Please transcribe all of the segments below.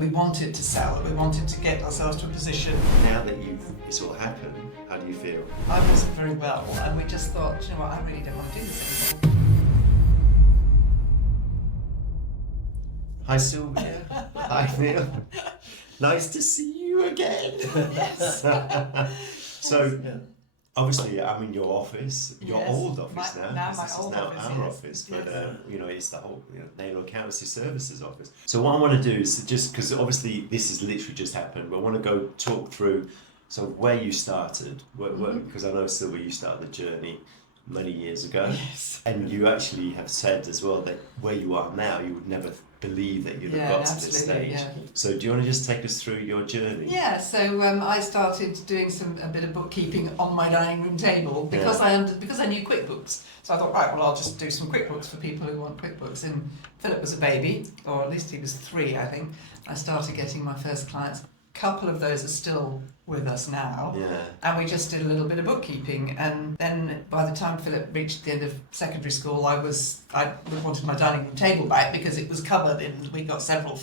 We wanted to sell, we wanted to get ourselves to a position. Now that it's all happened, how do you feel? I wasn't very well, and we just thought, you know what, I really don't want to do this anymore. Hi Sylvia. Hi Neil. Nice to see you again. Yes. So, obviously, I'm in your office, your Yes. old office now. Now my This is old now office, our yes. office, but Yes. it's the whole Naylor Accountancy Services office. So what I want to do is just because obviously this has literally just happened, but I want to go talk through where you started, because I know Sylvia, you started the journey many years ago, Yes. and you actually have said as well that where you are now, you would never believe that you'd have got to this absolutely, stage. yeah. So do you want to just take us through your journey? Yeah, so I started doing a bit of bookkeeping on my dining room table because I knew QuickBooks. So I thought, right, well, I'll just do some QuickBooks for people who want QuickBooks. And Philip was a baby, or at least he was 3, I think. I started getting my first clients. A couple of those are still with us now. Yeah. And we just did a little bit of bookkeeping. And then by the time Philip reached the end of secondary school, I wanted my dining room table back because it was covered in, we got several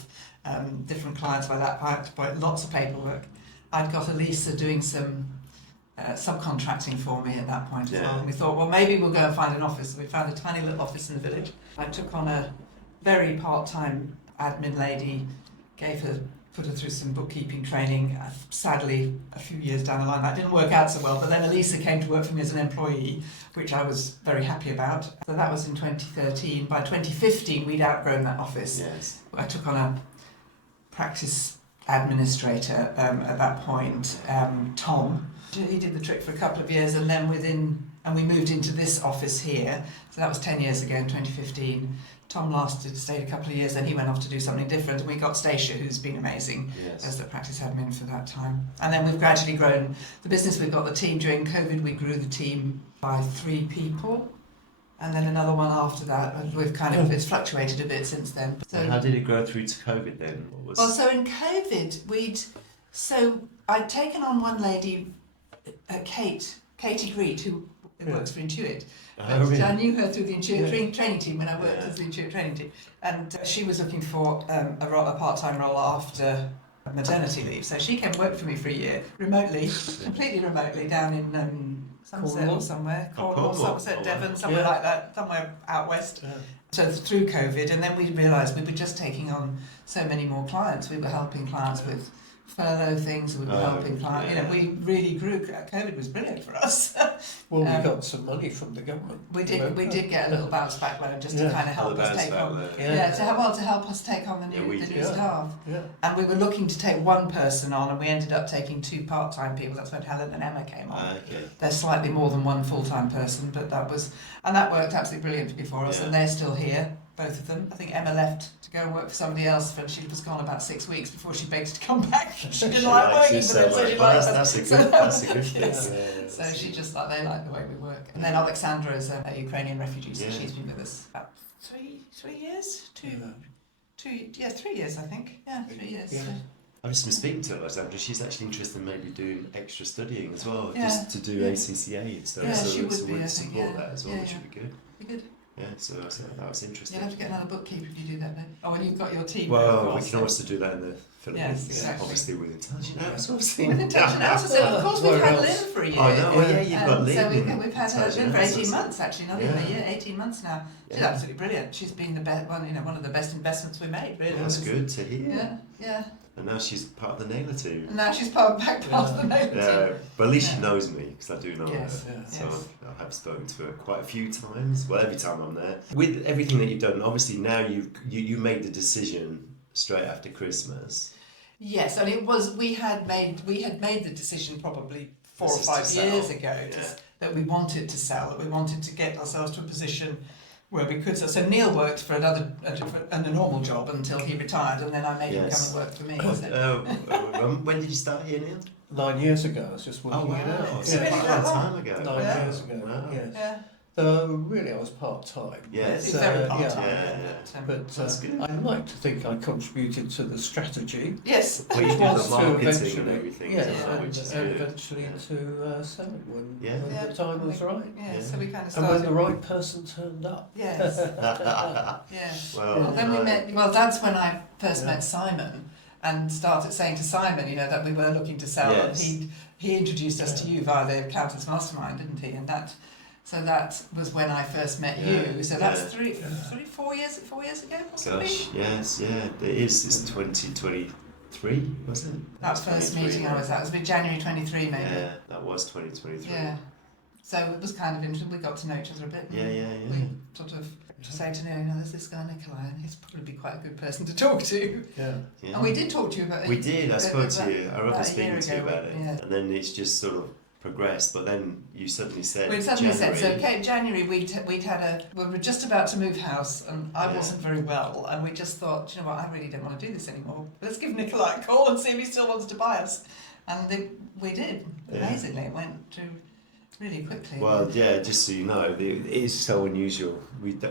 different clients by that point, lots of paperwork. I'd got Elisa doing some subcontracting for me at that point as well. And we thought, well, maybe we'll go and find an office. So we found a tiny little office in the village. I took on a very part-time admin lady, put her through some bookkeeping training. Sadly, a few years down the line, that didn't work out so well, but then Elisa came to work for me as an employee, which I was very happy about. So that was in 2013. By 2015, we'd outgrown that office. Yes. I took on a practice administrator at that point, Tom. He did the trick for a couple of years, and then we moved into this office here. So that was 10 years ago in 2015. Tom stayed a couple of years, then he went off to do something different, and we got Stacia, who's been amazing as the practice admin for that time. And then we've gradually grown the business. We've got the team. During COVID, we grew the team by 3 people, and then another one after that. And we've it's fluctuated a bit since then. So how did it grow through to COVID then? Well, so in COVID, I'd taken on one lady, Katie Greet, who works for Intuit. Really? I knew her through the Intuit training team when I worked as the Intuit training team, and she was looking for a part-time role after maternity leave. So she came and worked for me for a year, completely remotely, down in Somerset or somewhere, Cornwall, Somerset, Devon, somewhere like that, somewhere out west. Yeah. So through COVID, and then we realised we were just taking on so many more clients. We were helping clients with furlough things, we were helping clients. We really grew. COVID was brilliant for us. Well, we got some money from the government. We did get a little bounce back loan just to kind of help us take on. To help us take on the new staff. Yeah. And we were looking to take one person on, and we ended up taking 2 part-time people. That's when Helen and Emma came on. They're slightly more than one full-time person, but that worked absolutely brilliantly for us, and they're still here. Both of them. I think Emma left to go and work for somebody else, but she was gone about 6 weeks before she begged to come back. She didn't like working for them, so she liked us. That's a good thing. So she just they like the way we work. And then Alexandra is a Ukrainian refugee, so she's been with us about 3 years? 3 years, I think. Yeah, 3 years. Yeah. I've just been speaking to Alexandra. She's actually interested in maybe doing extra studying as well, just to do ACCA and stuff. She would be, support that as well, which would be good. Be good. Yeah, so that was interesting. You'll have to get another bookkeeper if you do that then. Oh, when you've got your team. Well, we can also do that in the Philippines. Yes, exactly. Obviously with intelligent outsourcing. With intelligent outsourcing. Of course, we've had Lynn for a year. Oh, no, you've got Lynn. So we've had her for 18 months, actually, not even a year, 18 months now. She's absolutely brilliant. She's been the best one of the best investments we made, really. That's good to hear. Yeah. And now she's part of the Naylor team. And now she's part of the Naylor team. But at least she knows me, because I do know her. So I have spoken to her quite a few times. Well, every time I'm there. With everything that you've done, obviously now you made the decision straight after Christmas. Yes, and it was we had made the decision probably 4 or 5 years ago that we wanted to sell, that we wanted to get ourselves to a position where we could sell. So Neil worked for a normal job until he retired, and then I made him come and work for me. When did you start here, Neil? 9 years ago. I was just working it out. Oh, so quite a long time ago. 9 years ago. Wow. Yes. Yeah. So really, I was part-time. Yes, very part-time. But that's good. I'd like to think I contributed to the strategy. Yes. Well, you did the marketing and everything. Yes, which is and good. eventually to sell it when the time was right. Yeah, so we kind of started. And when the right person turned up. Yes. Yes. Well, then we met. Well, that's when I first met Simon. and started saying to Simon, you know, that we were looking to sell, Yes. and he introduced us to you via the Accountants Mastermind, didn't he? And that was when I first met you. So that's 4 years ago, possibly. Gosh, yes, yeah, it is. It's 2023, was it? That first meeting I was at. It was January 23, maybe. Yeah, that was 2023. Yeah. So it was kind of interesting. We got to know each other a bit. Yeah. We sort of say to Neil, you know, there's this guy Nikolai, and he's probably be quite a good person to talk to. Yeah. And we did talk to you about it. We did. I spoke to you. I remember about a speaking year to you ago, about it, yeah. and then it's just sort of progressed. But then you suddenly said, We suddenly January. said, so January we were just about to move house, and I wasn't very well, and we just thought, you know what, I really don't want to do this anymore. Let's give Nikolai a call and see if he still wants to buy us. And we did. Amazingly, it went through really quickly. Well, yeah, just so you know, it is so unusual.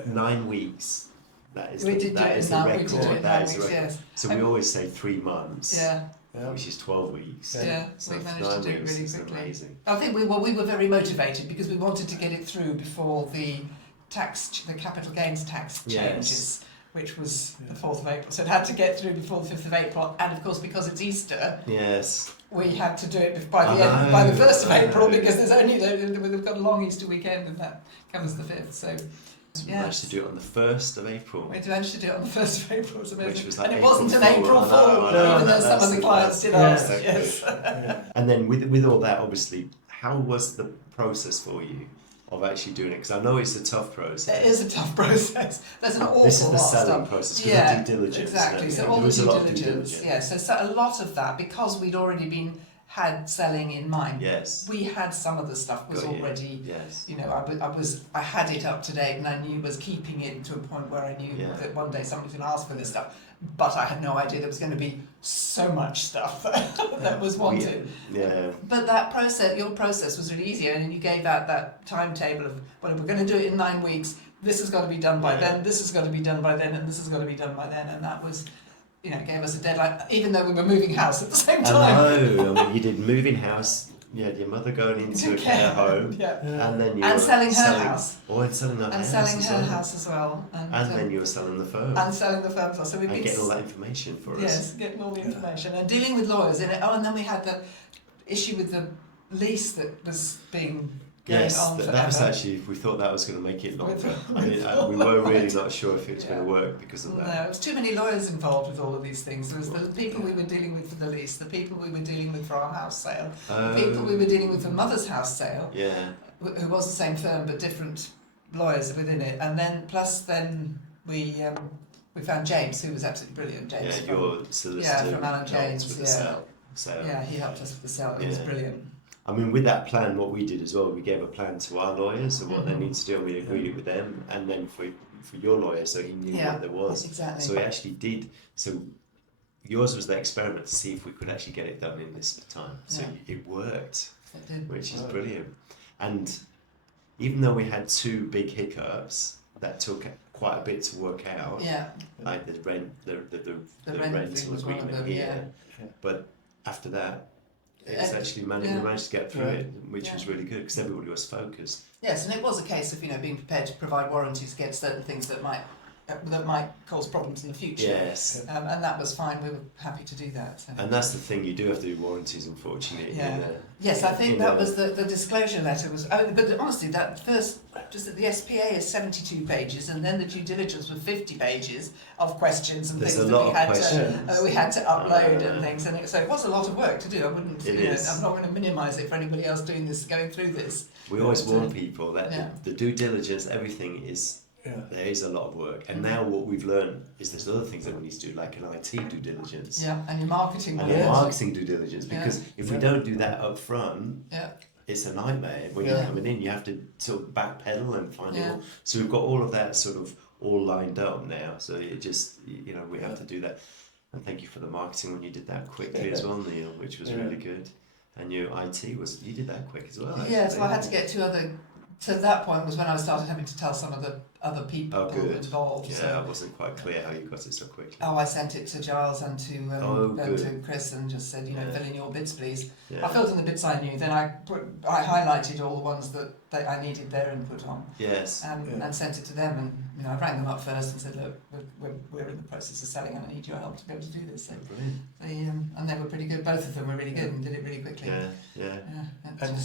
9 weeks. That is We the, did do that it is in the 9 record. weeks. We did it in That 9 is the weeks, record. yes. So we always say 3 months. Yeah. Which is 12 weeks. Yeah, So we managed 9 to do it weeks really is quickly. amazing. I think we were very motivated because we wanted to get it through before the capital gains tax changes, which was the 4th of April. So it had to get through before the 5th of April, and of course because it's Easter, Yes. we had to do it by the 1st of April because we've got a long Easter weekend, and that comes the 5th. So. We managed to do it on the 1st of April. We managed to do it on the 1st of April, it was amazing. Which was like and it April wasn't an Fool. April I know, Fool, I know, even though some of the clients did ask. Yes. And then with all that, obviously, how was the process for you of actually doing it? Because I know it's a tough process. It is a tough process. There's an awful lot of stuff. This is the selling process, because of due diligence. Exactly. So all the due diligence. Yeah. So a lot of that, because we'd already had selling in mind. Yes. We had some of the stuff was already. Yes. You know, I had it up to date, and I knew was keeping it to a point where I knew that one day somebody was going to ask for this stuff. But I had no idea there was going to be so much stuff that was wanted. Yeah. But that process, your process was really easier, and you gave out that timetable of, well, we're going to do it in 9 weeks. This has got to be done by then. This has got to be done by then, and this has got to be done by then. And that was, you know, gave us a deadline, even though we were moving house at the same time. I know. I mean, you did moving house. You had your mother going into a care home, and then you were selling her house. And selling her house. Selling her house as well. And then you were selling the firm. And selling the firm as well. So we've been getting all that information for us. Yes, getting all the information and dealing with lawyers in it. Oh, and then we had the issue with the lease that was being going on forever. That was actually, we thought that was going to make it longer. We were really not sure if it was going to work because of that. No, it was too many lawyers involved with all of these things. There was the people we were dealing with for the lease, the people we were dealing with for our house sale, the people we were dealing with for mother's house sale, who was the same firm but different lawyers within it. And then we found James, who was absolutely brilliant. James, your solicitor. From Alan James. With the sale. Yeah, he helped us with the sale. It was brilliant. I mean, with that plan, what we did as well, we gave a plan to our lawyers of what they need to do, and we agreed it with them, and then for your lawyer, so he knew what there was. Exactly. So he actually did. So yours was the experiment to see if we could actually get it done in this time. So it worked, which is brilliant. And even though we had 2 big hiccups that took quite a bit to work out, like the rental agreement here, but after that. It was actually we managed to get through it, which was really good because everybody was focused. Yes, and it was a case of being prepared to provide warranties against certain things that might cause problems in the future. Yes, and that was fine. We were happy to do that. So. And that's the thing, you do have to do warranties, unfortunately. Yes, I think that was the disclosure letter was. But honestly, that first just the SPA is 72 pages, and then the due diligence was 50 pages of questions and things that we had to upload and things, and so it was a lot of work to do. I wouldn't. I'm not going to minimise it for anybody else going through this. We always warn people that the due diligence, everything is. There is a lot of work, and now what we've learned is there's other things that we need to do, like an IT due diligence, and your marketing, due diligence. Because if we don't do that up front, it's a nightmare. When you're coming in, you have to sort of backpedal and find it all. So we've got all of that sort of all lined up now. So it just we have to do that. And thank you for the marketing when you did that quickly as well, Neil, which was really good. And your IT you did that quick as well. Yeah, so I had to get 2 other So that point was when I started having to tell some of the other people involved. Yeah, so, I wasn't quite clear how you got it so quickly. I sent it to Giles and to Chris and just said, fill in your bits, please. Yeah. I filled in the bits I knew. Then I highlighted all the ones that I needed their input on. Yes. And sent it to them. And I rang them up first and said, look, we're in the process of selling, and I need your help to be able to do this. So and they were pretty good. Both of them were really good and did it really quickly. Yeah. And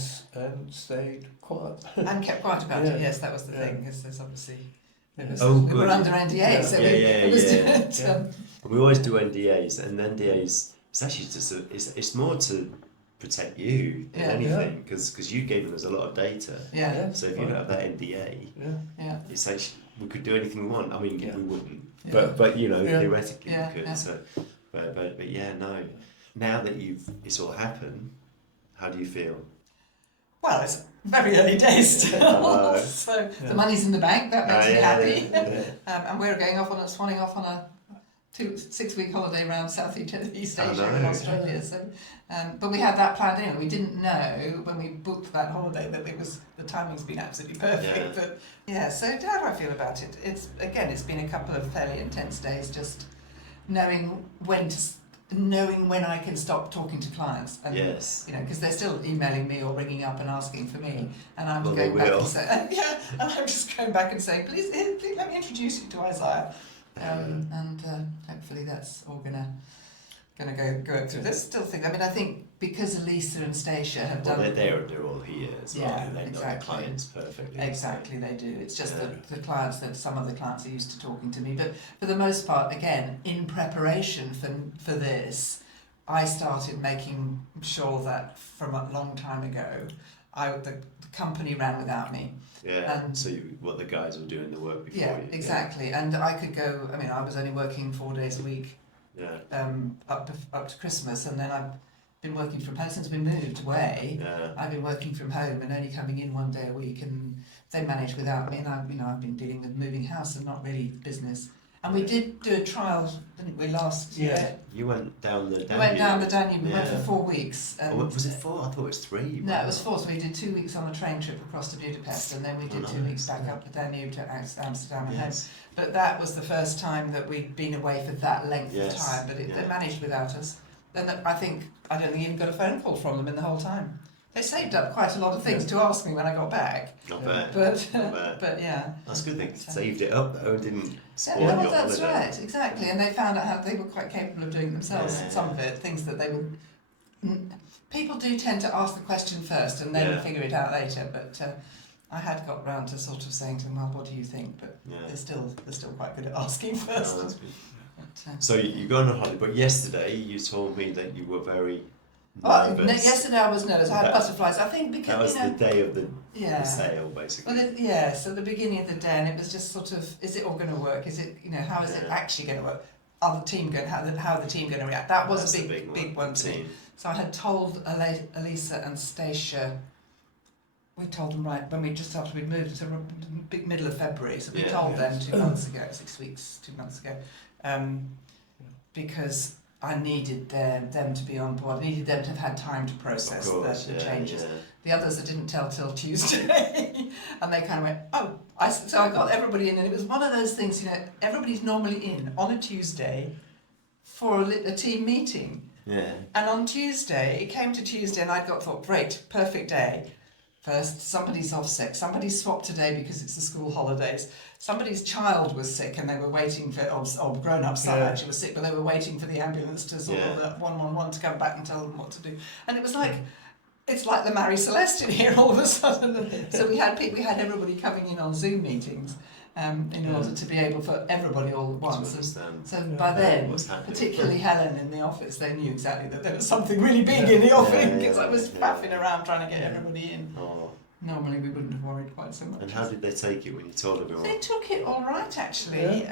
stayed quiet. And kept quiet about it. Yes, that was the thing. Because there's obviously. We were under NDA, so we always do NDAs, and NDAs. It's actually just it's more to protect you than anything, because you gave us a lot of data. Yeah. So if you don't have that NDA, it's actually we could do anything we want. I mean, we wouldn't, but theoretically we could. Yeah. So, but no. Now that it's all happened, how do you feel? Well, it's very early days still, so the money's in the bank. That makes me happy. And we're swanning off on a 6-week holiday around Southeast Asia in Australia. So, but we had that planned in. We didn't know when we booked that holiday that the timing's been absolutely perfect. But so how do I feel about it? It's been a couple of fairly intense days, just knowing when I can stop talking to clients, and because they're still emailing me or ringing up and asking for me, and I'm going back and saying, and I'm just going back and saying, please let me introduce you to Isaiah, and hopefully that's all gonna go through. There's still things. I think because Elisa and Stacia have done. They're all here as well. Yeah, they know the clients perfectly. Exactly, they do. It's just that some of the clients are used to talking to me. But for the most part, again, in preparation for this, I started making sure that from a long time ago, the company ran without me. Yeah. And so the guys were doing the work before you. Yeah, exactly. And I could go. I was only working 4 days a week. Yeah. Up to Christmas, and then I've been working from home since we moved away. Yeah. I've been working from home and only coming in 1 day a week, and they managed without me. And I've been dealing with moving house and not really business. And we did do a trial, didn't we, last year? You went down the Danube. We went down the Danube. We went for 4 weeks. Was it 4? I thought it was 3. No, it was 4. So we did 2 weeks on a train trip across to Budapest, and then we did 2 weeks back up the Danube to Amsterdam and home. But that was the first time that we'd been away for that length of time. But they managed without us. Then I don't think I even got a phone call from them in the whole time. They saved up quite a lot of things to ask me when I got back. Not bad. But yeah. That's good. They saved it up though and didn't spoil your holiday. That's right, exactly. And they found out how they were quite capable of doing it themselves. Some of it, things that they would. People do tend to ask the question first and then figure it out later. But I had got round to sort of saying to them, "Well, what do you think?" But they're still quite good at asking first. Oh, that's good. So you go on a holiday, but yesterday you told me that you were very nervous. Yesterday I was nervous. I had butterflies. I think because that was the day of the sale, basically. Well, so the beginning of the day, and it was just sort of, is it all going to work? Is it, how is it actually going to work? How the team going to react? That was a big one too. So I had told Elisa and Stacia. We told them just after we'd moved to the middle of February. So we told them 2 months ago, 6 weeks, 2 months ago. Because I needed them to be on board. I needed them to have had time to process the changes. The others I didn't tell till Tuesday, and they kind of went, "Oh!" So I got everybody in, and it was one of those things. Everybody's normally in on a Tuesday for a team meeting. Yeah. And on Tuesday, it came to Tuesday, and I thought, great, perfect day. First, somebody's off sick. Somebody swapped today because it's the school holidays. Somebody's child was sick and they were waiting for, or grown-up son actually was sick, but they were waiting for the ambulance to sort of 111 to come back and tell them what to do. And it was like, it's like the Mary Celeste in here all of a sudden. So we had everybody coming in on Zoom meetings in order to be able for everybody all at once. So by then, particularly Helen in the office, they knew exactly that there was something really big in the office because I was faffing around trying to get everybody in. Oh. Normally we wouldn't have worried quite so much. And how did they take it when you told everyone? They took it all right actually.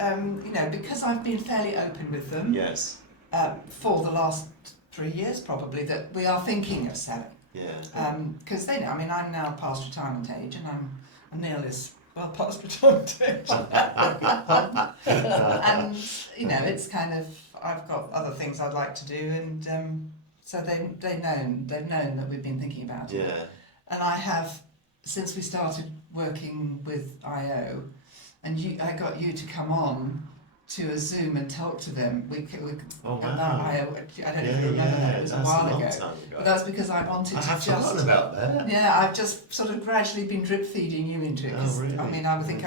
Because I've been fairly open with them. Yes. For the last 3 years probably that we are thinking of selling. Yeah. Because they know. I mean, I'm now past retirement age, and Neil is well past retirement age. And it's kind of I've got other things I'd like to do, and so they've known that we've been thinking about it. Yeah. And I have since we started working with IO, and I got you to come on to a Zoom and talk to them. Oh, wow. About IO. I don't know if you remember that. It was a while ago. Time ago. But that's because I wanted I to have just. forgotten about that. Yeah, I've just sort of gradually been drip feeding you into it. 'Cause, really? I mean, I think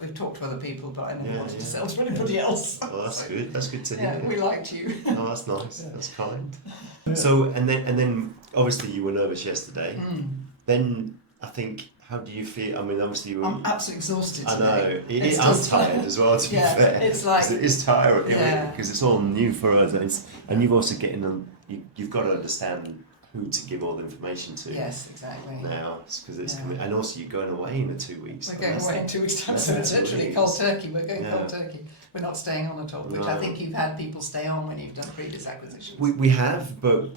we've talked to other people, but I never wanted to sell to anybody else. Well, that's good. That's good to hear. Yeah, we liked you. Oh, that's nice. That's kind. So, and then, obviously, you were nervous yesterday. Then, I think, how do you feel? I mean, obviously, you were. I'm absolutely exhausted I today. know. I'm tired as well. To be fair, it's like it is tiring Yeah. because it's all new for us, and you've also getting them. You've got to understand who to give all the information to. Yes, exactly. Now, because it's coming, and also you're going away in 2 weeks. We're going away in 2 weeks' time, so it's literally cold turkey. We're going cold turkey. We're not staying on at all, which I think you've had people stay on when you've done previous acquisitions. We have, but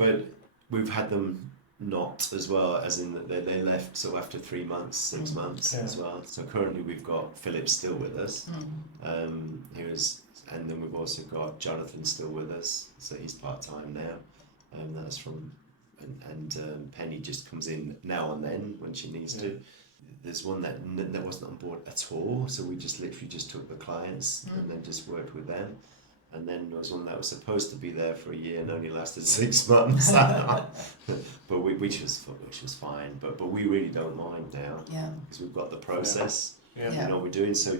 we've had them not as well, as in that they left so after 3 months, 6 months as well. So currently we've got Philip still with us. And then we've also got Jonathan still with us, so he's part-time now. That's from, and Penny just comes in now and then when she needs to. There's one that wasn't on board at all, so we just literally just took the clients and then just worked with them. And then there was one that was supposed to be there for a year and only lasted 6 months. But which was fine. But we really don't mind now because we've got the process. Yeah. We know what we're doing. So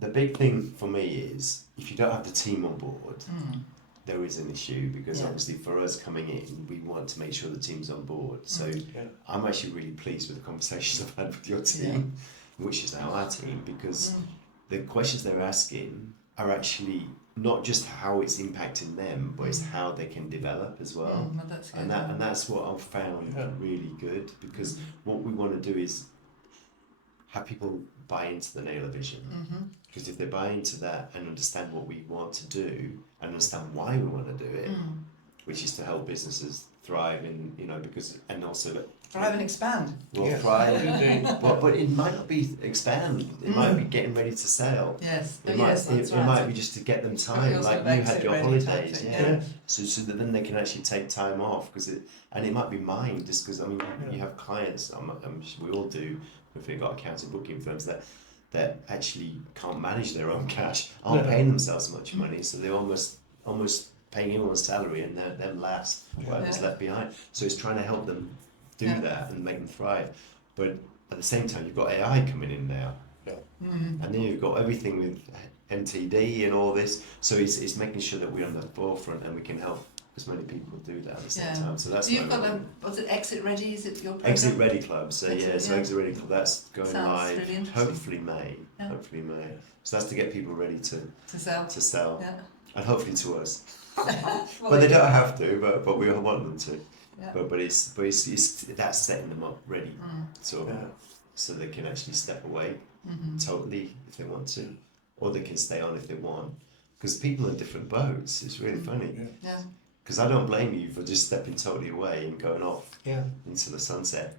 the big thing for me is if you don't have the team on board, there is an issue because obviously for us coming in, we want to make sure the team's on board. So I'm actually really pleased with the conversations I've had with your team, which is now our team, because the questions they're asking are actually not just how it's impacting them, but it's how they can develop as well. Well, that's good. And that's what I've found really good, because what we want to do is have people buy into the Naylor vision. Because if they buy into that and understand what we want to do and understand why we want to do it, which is to help businesses thrive in, because, and also thrive and expand. Well, thrive, but it might not be expand. It might be getting ready to sell. Yes, It right. might be just to get them time, like you had your holidays, so that then they can actually take time off, and it might be mine, just because you have clients. We all do. If we've got accounting booking firms that actually can't manage their own cash, aren't paying themselves much money, so they're almost paying everyone's salary and they're last, whatever's left behind. So it's trying to help them do that and make them thrive. But at the same time, you've got AI coming in now, and then you've got everything with MTD and all this. So it's making sure that we're on the forefront and we can help as many people do that at the same time. So that's. So you've got was it Exit Ready? Is it your program? Exit Ready Club. So Exit Ready Club. That's going Sounds live. Really hopefully May. Hopefully May. So that's to get people ready to sell. Yeah. And hopefully to us. Well, but they don't have to. But we want them to. Yeah. But it's that's setting them up ready. So they can actually step away totally if they want to, or they can stay on if they want. Because people are in different boats. It's really funny. Yeah. Because I don't blame you for just stepping totally away and going off into the sunset.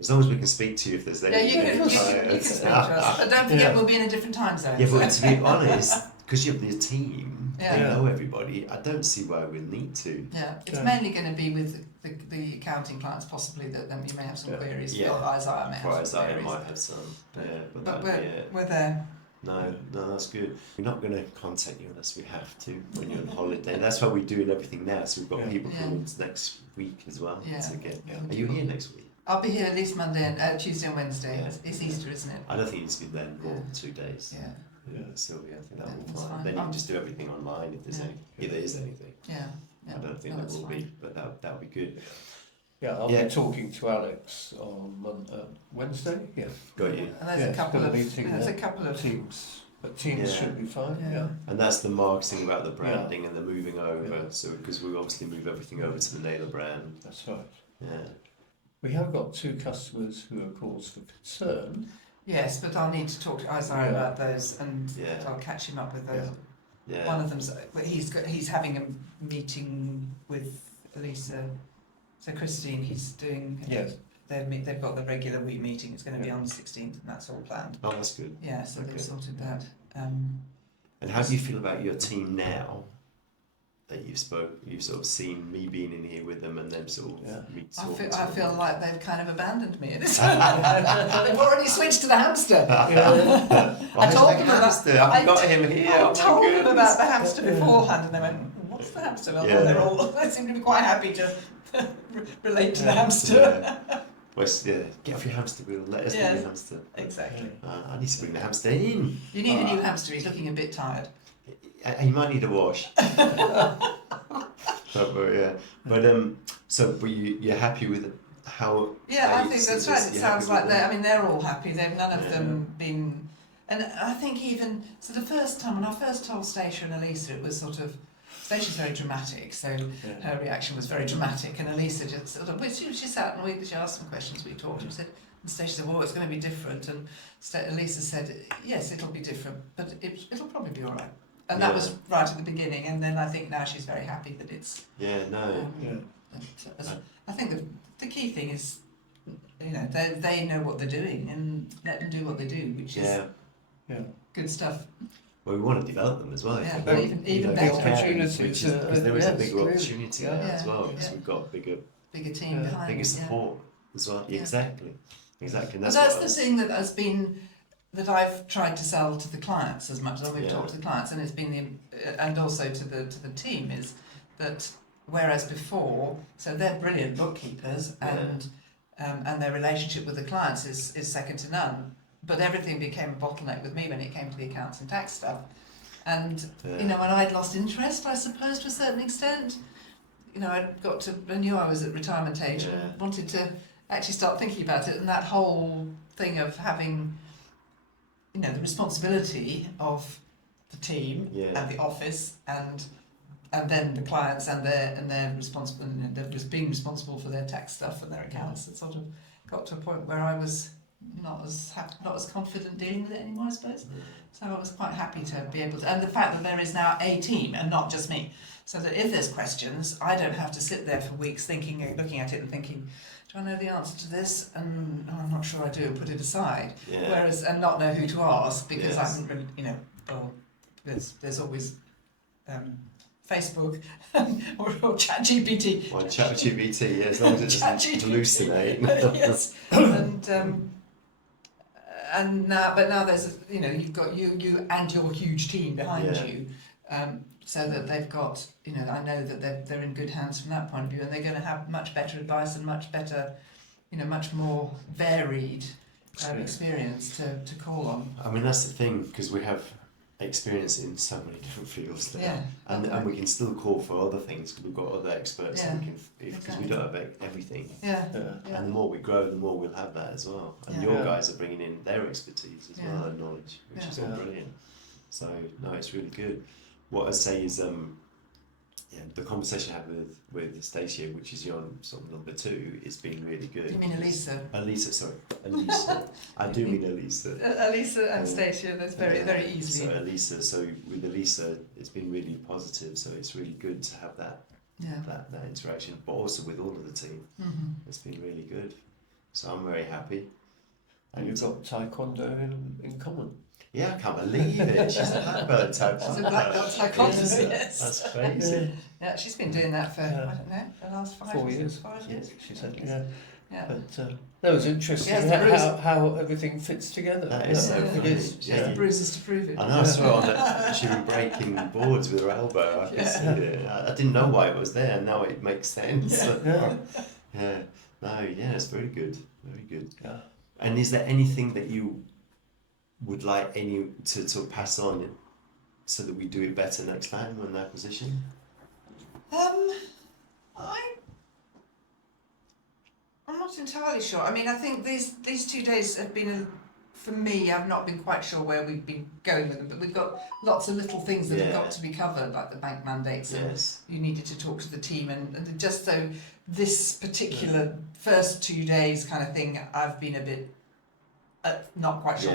As long as we can speak to you if there's anything. Yeah, you can speak to us. But don't forget, we'll be in a different time zone. Yeah, but to be honest, because you have your team, they Yeah. know everybody, I don't see why we need to. Yeah, it's mainly going to be with the accounting clients, possibly, that then you may have some queries. Yeah. Or Isaiah may have Or some Isaiah queries. might have some. Yeah, but But that'd be it. we're there. No, that's good. We're not going to contact you unless we have to when you're on holiday. That's why we're doing everything now. So we've got people coming next week as well. Yeah. To get, Are you here next week? I'll be here at least Monday and Tuesday and Wednesday. Yeah. It's Easter, isn't it? I don't think it's been then more than 2 days. Yeah. Sylvia, I think that will be That's fine. fine. Then you can just do everything online if there's if there is anything. Yeah. I don't think there will be, but that would be good. Yeah, I'll be talking to Alex on Wednesday. Yeah, Got you. And there's a couple of teams, but teams should be fine. Yeah. And that's the marketing about the branding and the moving over. So because we obviously move everything over to the Naylor brand. That's right. Yeah. We have got 2 customers who are cause for concern. Yes, but I'll need to talk to Isaiah about those, and Yeah. I'll catch him up with those. Yeah. One of them's he's having a meeting with Elisa. So Christine, he's doing. Yes. They've got the regular week meeting. It's going to be on the 16th, and that's all planned. Oh, that's good. Yeah, so they've sorted that. And how do you feel about your team now? that you've sort of seen me being in here with them and them sort of me talking to I them? feel like they've kind of abandoned me. They've already switched to the hamster. I told them hamster. I've got him here. I told them about the hamster beforehand, and they went, "What's the hamster?" Well, they seem to be quite happy to relate to the hamster. Yeah. Well, get off your hamster wheel. Let us be your hamster. Exactly. I need to bring the hamster in. You need a new hamster. He's looking a bit tired. He might need a wash. But you're happy with how? Yeah, I think that's right. It sounds like they're all happy. They've none of them been, and I think even so. The first time when I first told Stacia and Elisa, it was sort of. Stacia's very dramatic, so her reaction was very dramatic, and Elisa just sort of, she sat and she asked some questions, we talked, and Stacia said, well, it's going to be different, and Elisa said, yes, it'll be different, but it'll probably be all right. And that was right at the beginning, and then I think now she's very happy that it's... I think the key thing is, they know what they're doing, and let them do what they do, which is good stuff. Well, we want to develop them as well. Yeah, but even better. Opportunities. Because there is a bigger opportunity there as well. Because we've got bigger team behind. Bigger support as well. Yeah. Exactly. And that's the thing that has been that I've tried to sell to the clients as much as we've talked to the clients, and it's been and also to the team is that whereas before, so they're brilliant bookkeepers and their relationship with the clients is second to none. But everything became a bottleneck with me when it came to the accounts and tax stuff. And, when I'd lost interest, I suppose, to a certain extent, I knew I was at retirement age and wanted to actually start thinking about it. And that whole thing of having, the responsibility of the team and the office and then the clients and they're responsible, and they're just being responsible for their tax stuff and their accounts. It sort of got to a point where I was not as confident dealing with it anymore, I suppose. So I was quite happy to be able to, and the fact that there is now a team and not just me, so that if there's questions, I don't have to sit there for weeks looking at it and thinking, do I know the answer to this? And I'm not sure I do, and put it aside. Whereas, and not know who to ask because I haven't really, there's always Facebook or ChatGPT. Well, ChatGPT, as long as it doesn't hallucinate. Yes, and now there's you've got you and your huge team behind you, so that they've got I know that they're in good hands from that point of view, and they're going to have much better advice and much better, much more varied experience to call on. I mean that's the thing, because we have experience in so many different fields there, and we can still call for other things because we've got other experts that we can, because we don't have everything. And the more we grow, the more we'll have that as well. And your guys are bringing in their expertise as well and knowledge, which is all brilliant. So no, it's really good. What I say is, the conversation I had with Stacia, which is your sort of number 2, it's been really good. You mean Elisa? Elisa. I do mean Elisa. Elisa and Stacia, that's very, very easily. So with Elisa, it's been really positive. So it's really good to have that interaction, but also with all of the team. It's been really good. So I'm very happy. And you've got Taekwondo in common. Yeah, I can't believe it. She's a black belt Taekwondo. She's a black belt Taekwondo, yes. That's crazy. Yeah, she's been doing that for, I don't know, the last 4 years. 5 years. She said, But that was interesting how everything fits together. That is so funny. It is. She has the bruises to prove it. I know, I saw that she was breaking boards with her elbow. I could see it. I didn't know why it was there, and now it makes sense. It's very good. Very good. Yeah. And is there anything that you would like to pass on so that we do it better next time on the acquisition? I'm not entirely sure. I mean, I think these 2 days have been, for me, I've not been quite sure where we've been going with them, but we've got lots of little things that have got to be covered, like the bank mandates, and you needed to talk to the team, and just so this particular first 2 days kind of thing, I've been a bit not quite sure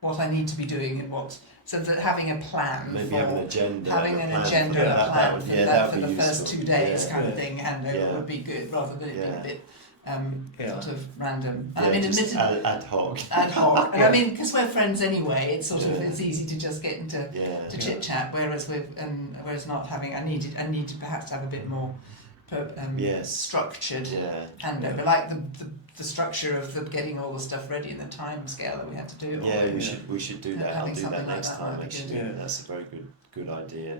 what I need to be doing and what. So that having a plan, maybe having an agenda, and a plan for the first 2 days kind of thing, handover would be good, rather than it being a bit sort of random. Yeah, I mean, just admittedly, ad hoc. ad hoc. And Yeah. I mean, because we're friends anyway, it's sort of Yeah. it's easy to just get into to chit chat. Whereas whereas not having, I needed perhaps to have a bit more structured handover, like the structure of the getting all the stuff ready and the time scale that we had to do. Yeah, we should do that. I'll Having do something that like next that time. might be Actually, good. that's a very good idea.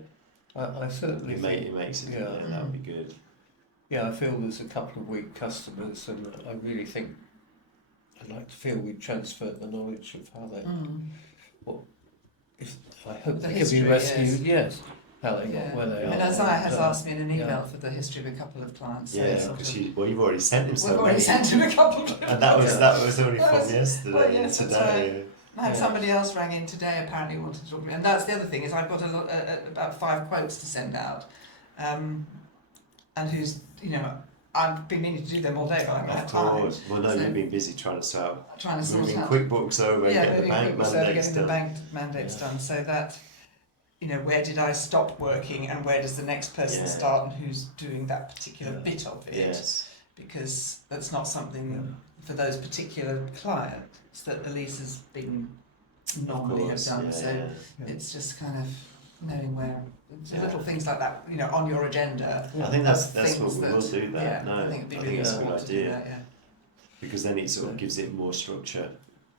I certainly think, It makes it. yeah. Yeah, that would be good. yeah, I feel there's a couple of weak customers, and I really think I'd like to feel we've transferred the knowledge of how they, I hope The they can history, be rescued, yes, how they got where they And are. Isaiah has asked me in an email yeah. for the history of a couple of clients. So Yeah, sort because of- you've already sent him we've so already many. sent him a couple. And that was only That from was- yesterday. well, yes, that's today. I had Yeah. somebody else rang in today apparently wanted to talk to me, and that's the other thing is I've got about 5 quotes to send out, and who's I've been meaning to do them all day, but I haven't had Of time. course. Well, no, So- you've been busy trying to sort Trying to out sort moving out QuickBooks over and get the moving bank QuickBooks over, mandates getting the done. bank mandates done, so that where did I stop working and where does the next person Yeah. start and who's doing that particular Yeah. bit of it. Yes. Because that's not something for those particular clients that Elise has been normally have done. So Yeah. it's just kind of knowing where Yeah. little things like that, on your agenda. I think that's things what we will do. That. Yeah, No, I think it'd be I really think it's a good important to do idea that. Yeah. because then it sort of gives it more structure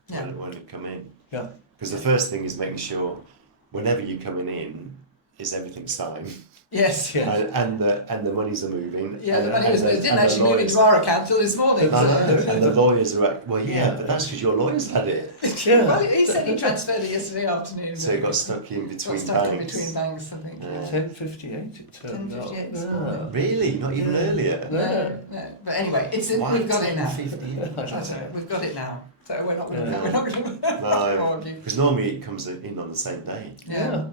Yeah. when you come in. Yeah. Because the first thing is making sure whenever you're coming in, is everything signed Yes. Yeah. and the monies are moving. Yeah, and, the money and was the- it didn't and the actually move lawyers- into our account till this morning. I So. know, and the lawyers are well, but that's because your lawyers had it. Yeah. Well, he said he transferred it yesterday afternoon. So it got stuck in Got between stuck banks. in between banks, I think. Yeah. 10:58 it turned out. 10:58 this Yeah. morning. Really? Not even Yeah. earlier? No. No. But anyway, Why we've got it now. 10:50? That's right, we've got it now. So we're not going Yeah. to No, argue. because normally it comes in on the same day. Yeah.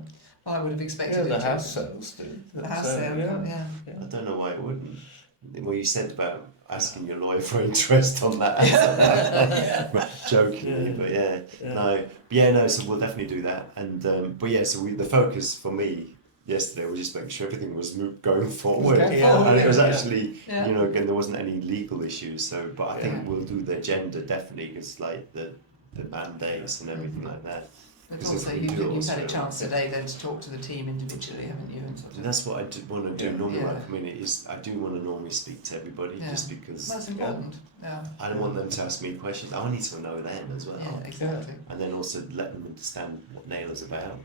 Well, I would have expected Yeah, it the to. house sales do. The house So, sale, yeah. I don't know why it wouldn't. Well, you said about asking your lawyer for interest on that. Jokingly, Yeah. but Yeah. no. So we'll definitely do that. And so the focus for me yesterday was just making sure everything was going forward. Going Yeah. forward, And it was yeah. actually, Yeah. again, there wasn't any legal issues. So, but I think Yeah. we'll do the agenda definitely because like the mandates and everything like that. But Because also, if we do it you've had a also- chance today then to talk to the team individually, haven't you? And sort And of, that's what I want to do Yeah. normally when I Yeah. come in. I do want to normally speak to everybody Yeah. just because that's important. Yeah. I don't want them to ask me questions. I need to know them as well. Yeah, exactly. And then also let them understand what Naylor's about.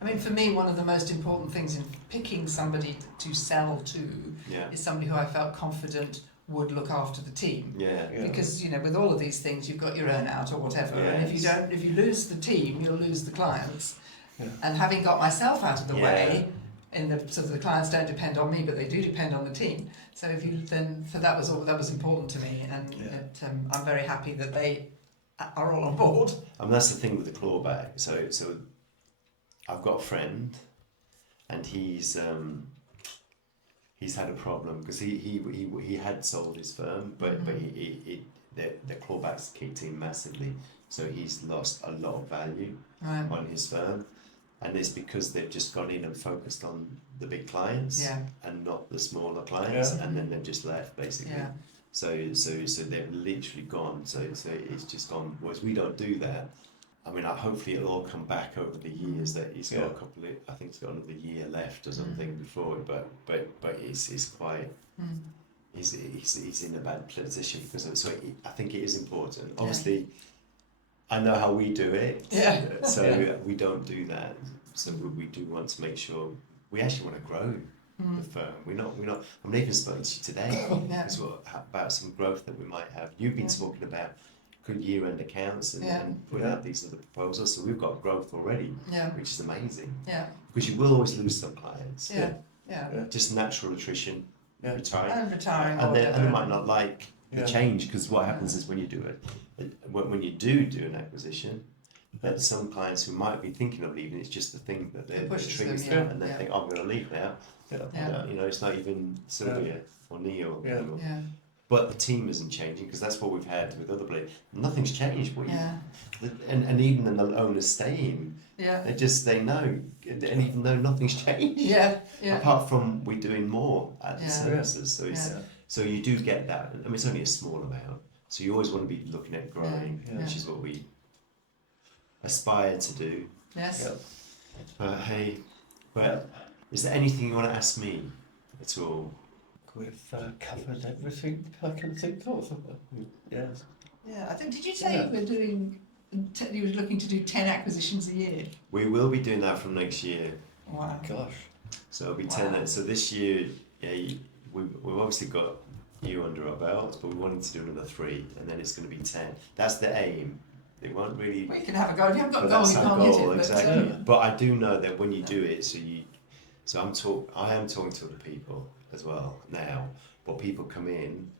I mean, for me, one of the most important things in picking somebody to sell to Yeah. is somebody who I felt confident would look after the team. Yeah. Yeah. Because with all of these things, you've got your own out or whatever, and Yes. if you lose the team, you'll lose the clients. Yeah. And having got myself out of the Yeah. way, in the sort of the clients don't depend on me, but they do depend on the team. So that was important to me, and I'm very happy that they are all on board. And that's the thing with the clawback. So I've got a friend, and he's had a problem because he had sold his firm, but the clawbacks kicked in massively, so he's lost a lot of value Right. on his firm, and it's because they've just gone in and focused on the big clients Yeah. and not the smaller clients, Yeah. and then they've just left basically. Yeah. So they've literally gone. So it's just gone. Whereas we don't do that. I mean, hopefully it'll all come back over the years. That he's got Yeah. a couple of, I think he's got another year left or something before it. But it's quite. Mm. He's in a bad position because of, so I think it is important. Obviously, I know how we do it. Yeah. So Yeah. we don't do that. So we do want to make sure we actually want to grow the firm. We're not. I'm even spoken to you today Yeah. as well about some growth that we might have. You've been talking about good year-end accounts and putting out these other proposals. So we've got growth already, Yeah. which is amazing. Yeah. Because you will always lose some clients. Yeah. Yeah. Just natural attrition, Yeah. retiring, And retiring or and whatever. they might not like the Yeah. change because what happens is when you do when you do an acquisition. That some clients who might be thinking of leaving, it's just the thing that It pushes triggers them, them, yeah, and they yeah. think, "I'm going to leave now." Yeah. Yeah. It's not even Sylvia or Neil. Yeah. Yeah. but the team isn't changing because that's what we've had with other places. Nothing's changed. Yeah. And even when the owners staying, Yeah. they know, and even though nothing's changed, Yeah. Yeah. apart from we're doing more at the Yeah. services, so it's Yeah. so you do get that. I mean, it's only a small amount, so you always want to be looking at growing, Yeah. which is what we aspire to do. Yes. Yeah. But hey, is there anything you want to ask me at all? We've covered everything I can think of. Yes. Yeah. I think. Did you say Yeah. you were doing? You were looking to do 10 acquisitions a year. We will be doing that from next year. Wow. Gosh. So it'll be Wow. 10. So this year, we've obviously got you under our belts, but we're wanting to do another 3, and then it's going to be 10. That's the aim. It won't really. Well, you can have a go. If you haven't got a But goal, that's you our can't hit goal, it. exactly. Yeah. But I do know that when you do it, I am talking to other people as well now. But people come in,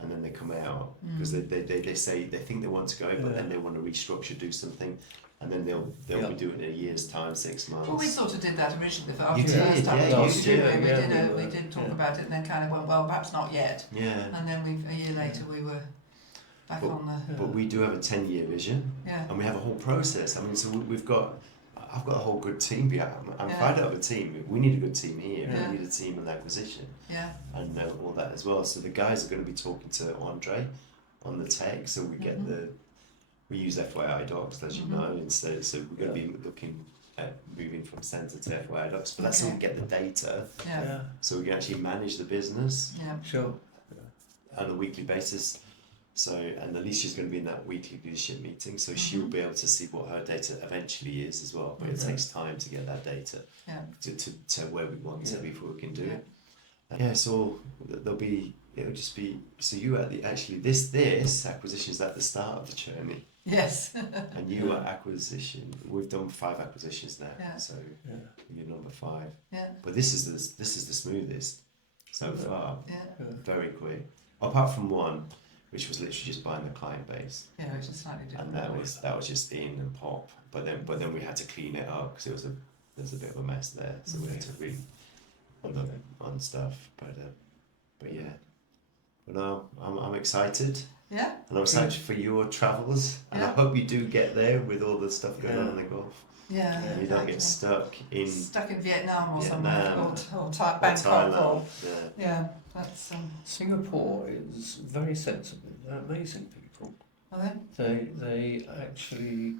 and then they come out because they say they think they want to go, but then they want to restructure, do something, and then they'll be doing it in a year's time, 6 months. Well, we sort of did that originally for You after the last did, time yeah, we you talked, did, didn't we? yeah, We did talk yeah. about it and then kind of went, well, perhaps not yet. Yeah. And then a year later we were back But- on the. But we do have a 10-year vision, Yeah. and we have a whole process. I mean, so I've got a whole good team behind. I'm Yeah. proud of a team. We need a good team here. Yeah. We need a team in acquisition Yeah. and all that as well. So the guys are going to be talking to Andre on the tech. So we get we use FYI docs, as you know, instead. So we're going to be looking at moving from centre to FYI docs. But that's how we get the data, Yeah. so we can actually manage the business Yeah. Sure. on a weekly basis. So, and Alicia's going to be in that weekly leadership meeting, so she'll be able to see what her data eventually is as well. But it takes time to get that data Yeah. to where we want to before we can do Yeah. it. Yeah, so it'll just be, so you at this acquisition is at the start of the journey, Yes. and you are acquisition. We've done 5 acquisitions now, Yeah. so Yeah. you're number 5. Yeah. But this is the smoothest so far. Yeah. Very quick, apart from one, which was literally just buying the client base, Yeah. Which is slightly different. and that was just in and pop. But then we had to clean it up because there was a bit of a mess there, so we had to on stuff. But yeah, but no, I'm excited, Yeah. and I'm excited for your travels, and I Yeah. hope you do get there with all the stuff going on in the Gulf. Yeah. And you don't get stuck in stuck in Vietnam or Vietnam somewhere, or Bangkok, or Thailand. yeah. That's Singapore is very sensible. They're amazing people. are They actually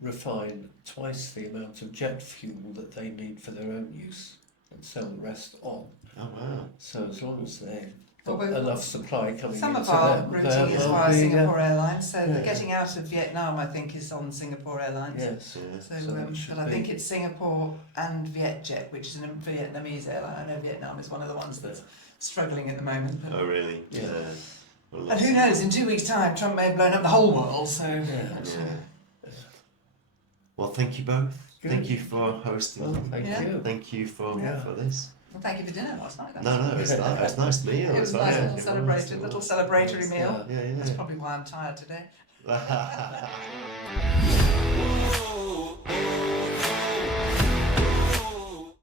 refine twice the amount of jet fuel that they need for their own use and sell the rest on. Oh wow! So as long as they Well, got we- enough supply coming some into of our them, routing they'll is be, via Singapore Airlines, so the yeah. getting out of Vietnam, I think, is on Singapore Airlines. Yes. Yeah. So, So it should but I be. think it's Singapore and Vietjet, which is a Vietnamese airline. I know Vietnam is one of the ones that's struggling at the moment. But, Oh really? Yeah. Well, and who knows? In 2 weeks' time, Trump may have blown up the whole world. So, Yeah. Well, thank you both. Good. Thank you for hosting. Well, thank Yeah. you. Thank you for Yeah. this. well, thank you for dinner last night. No, it's nice meal. It was a nice little celebratory meal. Yeah, That's probably why I'm tired today. yeah.